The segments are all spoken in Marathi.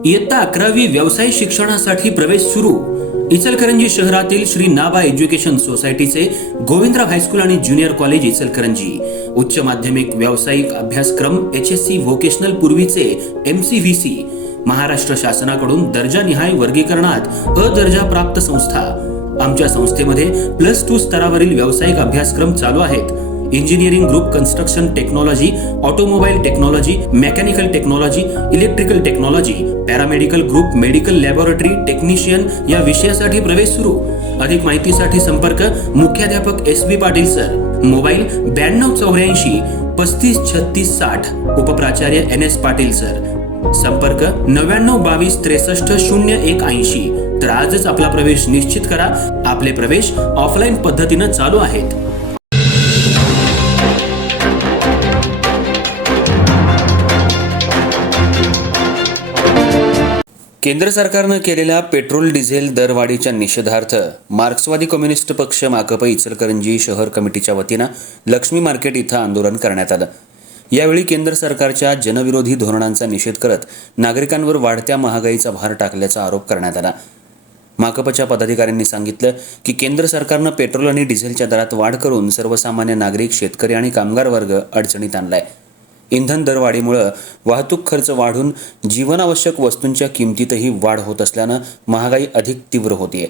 इयत्ता 11वी व्यवसाय शिक्षणासाठी प्रवेश सुरू. इचलकरंजी शहरातील श्री नाबा एज्युकेशन सोसायटीचे गोविंदराव हायस्कूल आणि ज्युनियर कॉलेज इचलकरंजी उच्च माध्यमिक व्यावसायिक अभ्यासक्रम HSC व्होकेशनल पूर्वीचे MCVC महाराष्ट्र शासनाकडून दर्जानिहाय वर्गीकरणात अ दर्जा प्राप्त संस्था. आमच्या संस्थेमध्ये +2 स्तरावरील व्यावसायिक अभ्यासक्रम चालू आहेत. Engineering group construction technology, automobile technology, mechanical technology, electrical technology, paramedical group, medical laboratory technician या विषयासाठी प्रवेश सुरू. अधिक माहितीसाठी संपर्क मुख्याध्यापक SB Patil sir. Mobile 9284 35 36 60. उपप्राचार्य NS Patil sir. संपर्क 99 22 63 0180. तर आजच आपला प्रवेश निश्चित करा. आपले प्रवेश ऑफलाईन पद्धतीने चालू आहेत. केंद्र सरकारनं केलेल्या पेट्रोल डिझेल दरवाढीच्या निषेधार्थ मार्क्सवादी कम्युनिस्ट पक्ष माकप इचलकरंजी शहर कमिटीच्या वतीनं लक्ष्मी मार्केट इथं आंदोलन करण्यात आलं. यावेळी केंद्र सरकारच्या जनविरोधी धोरणांचा निषेध करत नागरिकांवर वाढत्या महागाईचा भार टाकल्याचा आरोप करण्यात आला. माकपच्या पदाधिकाऱ्यांनी सांगितलं की केंद्र सरकारनं पेट्रोल आणि डिझेलच्या दरात वाढ करून सर्वसामान्य नागरिक, शेतकरी आणि कामगार वर्ग अडचणीत आणलाय. इंधन दरवाढीमुळे वाहतूक खर्च वाढून जीवनावश्यक वस्तूंच्या किमतीतही वाढ होत असल्यानं महागाई अधिक तीव्र होतीये.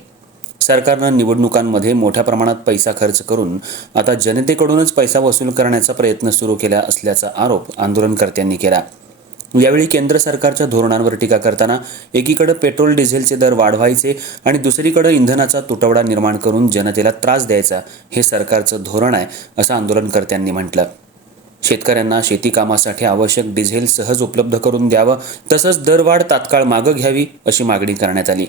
सरकारनं निवडणुकांमध्ये मोठ्या प्रमाणात पैसा खर्च करून आता जनतेकडूनच पैसा वसूल करण्याचा प्रयत्न सुरू केला असल्याचा आरोप आंदोलनकर्त्यांनी केला. यावेळी केंद्र सरकारच्या धोरणांवर टीका करताना एकीकडे पेट्रोल डिझेलचे दर वाढवायचे आणि दुसरीकडे इंधनाचा तुटवडा निर्माण करून जनतेला त्रास द्यायचा हे सरकारचं धोरण आहे असं आंदोलनकर्त्यांनी म्हटलं. शेतकऱ्यांना शेती कामासाठी आवश्यक डिझेल सहज उपलब्ध करून द्यावं, तसंच दरवाढ तात्काळ मागं घ्यावी अशी मागणी करण्यात आली.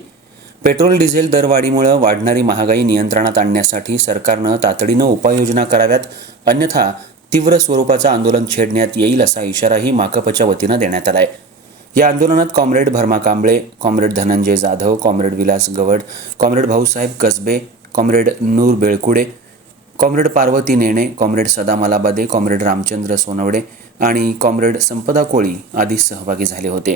पेट्रोल डिझेल दरवाढीमुळे वाढणारी महागाई नियंत्रणात आणण्यासाठी सरकारनं तातडीनं उपाययोजना कराव्यात, अन्यथा तीव्र स्वरूपाचं आंदोलन छेडण्यात येईल असा इशाराही माकपच्या वतीनं देण्यात आलाय. या आंदोलनात comrade Bharma Kamble, comrade Dhananjay Jadhav, comrade Vilas Gawad, comrade Bhausaheb Kasbe, comrade Noor Belkude, comrade Parvati Nene, comrade सदा मलाबादे, कॉम्रेड रामचंद्र सोनवडे आणि कॉम्रेड संपदा कोळी आदी सहभागी झाले होते.